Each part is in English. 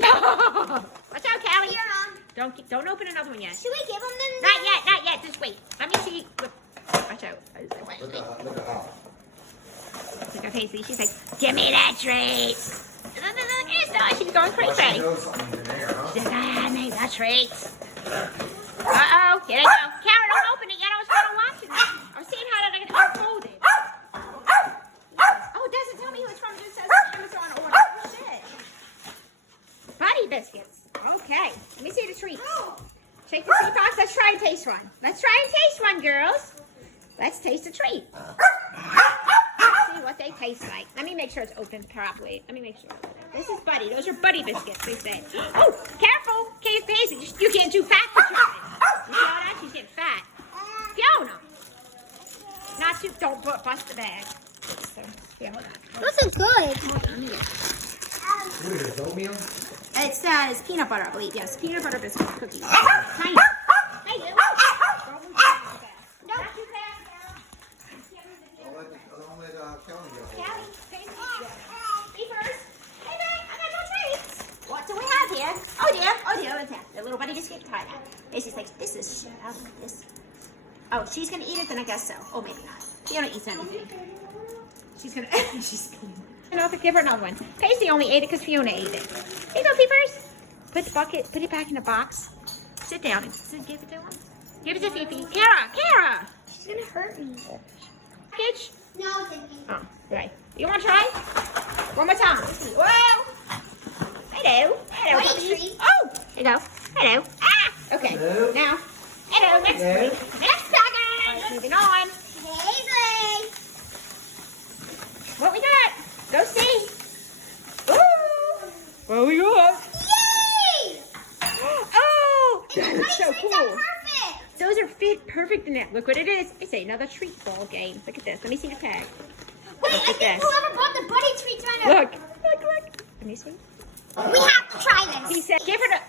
ball. Watch out, Callie. Here, Mom. Don't open another one yet. Should we give them them? Not yet. Just wait. Let me see. Watch out. Look at her. Look at Paisley. She's like, give me that treat. She's going crazy. She knows something's in there, huh? She's like, I need that treat. Uh-oh. Here they go. Kara, don't open it yet. I was kind of watching it. I was seeing how they're going to unfold it. Oh, it doesn't tell me who it's from. It just says Amazon order. Oh, shit. Buddy biscuits. Okay. Let me see the treats. Shake the treat box. Let's try and taste one. Let's try and taste one, girls. Let's taste a treat. Let's see what they taste like. Let me make sure it's opened properly. Let me make sure. This is Buddy. Those are Buddy biscuits, they say. Oh, careful. Cave Paisley. You can't do fat to try it. You see all that? She's getting fat. Fiona. Not too. Don't bust the bag. So, Fiona. Those are good. What is it, oatmeal? It's peanut butter, I believe. Yes, peanut butter biscuit cookies. Tiny. Hey, Lou. Not too fast, Don't let Kelly go. Callie, Paisley. Me first. Hey, babe, I got no treats. What do we have here? Oh, dear. What's that? The little Buddy biscuit. Try that. Paisley's like, this is shit. I don't like this. Oh, she's going to eat it, then I guess so. Oh, maybe not. Fiona eats anything. She's going to... she's going to... I don't know if I give her another one. Paisley only ate it because Fiona ate it. Here you go, Peepers. Put the bucket, put it back in the box. Sit down and give it to him. Give it to Fifi. Kara! She's gonna hurt me. Package? No, thank you. Oh, right. You want to try? One more time. Whoa! Hello. Buddy treat. Oh! There you go. Hello. Ah! Okay. Hello. Now. Hello. Next Hello. treat. Next package. Moving on. Paisley. What we got? Go see. Ooh. What we got? Yay! Oh! And the That is buddy so treats cool. are perfect. Those are fit perfect in that. Look what it is. It's another treat ball game. Look at this. Let me see the tag. Wait, Look I at think this. whoever bought the buddy treats might have. Look. Let me see. We have to try He this. said, give her the...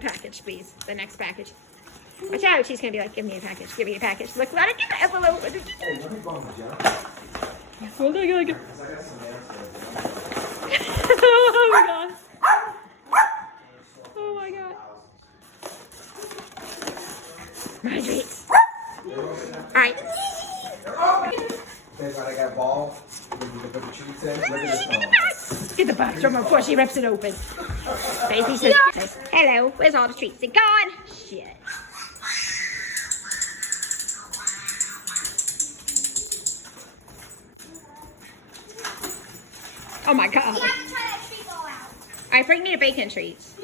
package, please. The next package. Watch out. She's going to be like, give me a package. Give me a package. Look, let her get the envelope. Hey, let me bump you, Jenna. Oh, look. I got some answers. Oh, my God. Oh, my God. My treats. All right. Thank God I got ball. You can put the treats in. Look at this one. Get the box from her before she rips it open. Daisy says, hello, where's all the treats? They're gone. Shit. Oh my God. We have to try that treat ball out. All right, bring me the bacon treats.